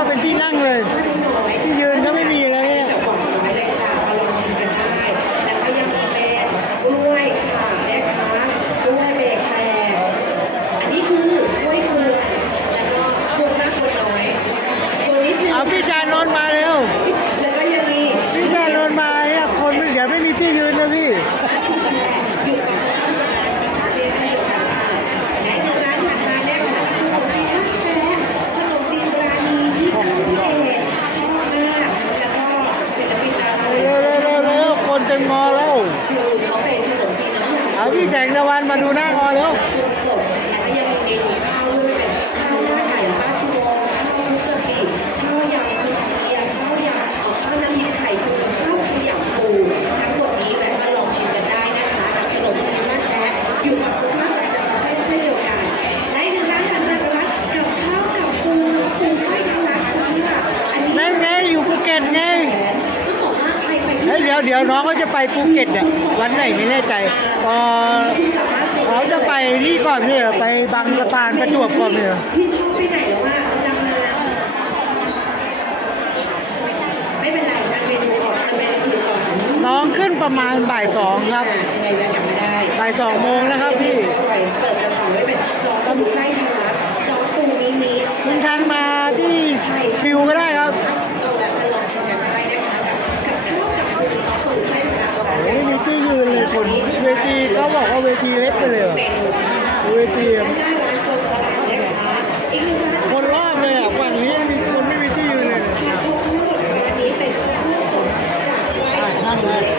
ว่าเป็นที่นั่งเลย ที่ยืนก็ไม่มีแล้วเนี่ยบอกน่อยเลยค่ะมาลงชิมกันได้แล้วก็ยังมีเบรกด้วยฉากด้วยเบรกแตกอันนี้คือกล้วยเกแล้วก็กล้ากกน้อยตันิดนึงอาพี่จานนท์มาเแล้วก็ยัจานนท์มาเนี่ยคนเดี๋ยวไม่มีที่ยืนแล้วพี่ เขาก็จะไปภูเก็ตเนี่ยวันไหนไม่แน่ใจพอเขาจะไปนี่ก่อนเนี่ยไปบางสะพานประจวบก่อนเนี่ยที่อบไปไหนหรอว่าดังมาไม่เป็นไรทานเมนูก่อนทานเมนูอื่นก่อนน้องขึ้นประมาณบ่ายสองครับบ่ายสองโมงนะครับพี่เสิร์ฟกระเป๋าไว้เป็นจอต้มไส้ครับจอปูนิดๆตคุณทันมา วทีเล็กไปเลยเวทีคนรอบเลยอะฝั่งนี้มีคนไม่มีที่อยู่เลยนั่งเลย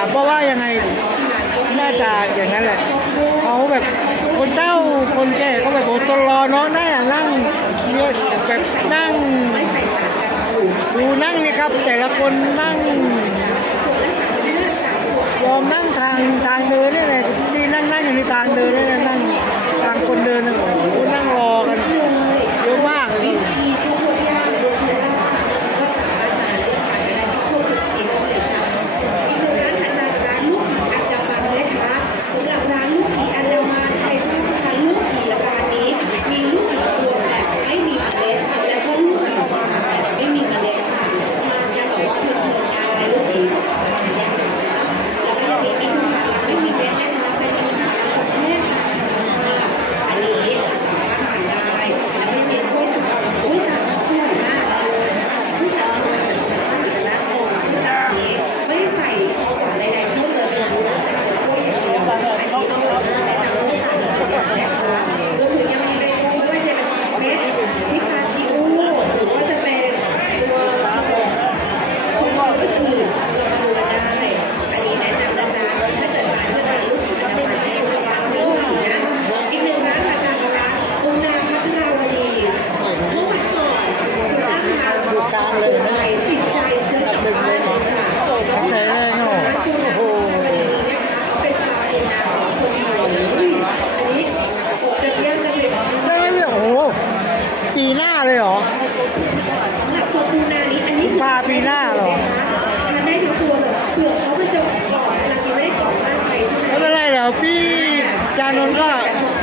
ะเพราะว่ายังไงน่าจะอย่างนั้นแหละเขาแบบคนเต้าคนแก่เขาแบบโอ้ตรอเนาะน่านั่งเยอแบบนั่งดูนั่งนี่ครับ แต่ละคนนั่งยอมนั่งทางทางเดินนี่แหละดีนั่งนั่งอยู่ในทางเดินนี่นั่งทางคนเดินนั่งรอ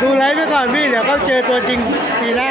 ดูไลฟ์ไปก่อนพี่ เดี๋ยวก็เจอตัวจริงปีหน้า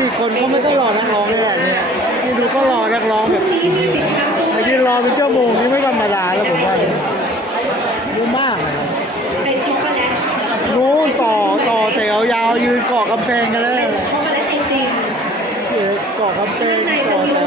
ติคนเขาไม่ก็รอนักร้องเลยแบบนี่ยที่ดูก็รอนักร้องแบบไอ้ที่รอเป็นเจ้าโมงนี่ไม่ธรรมดาแล้วผมว่าเยอะมากเลยเป็นช็อกโกแลตนู้นต่อต่อแต่ยาวยืนเกาะกำแพงกันแล้วเกาะกำแพงเกาะแต่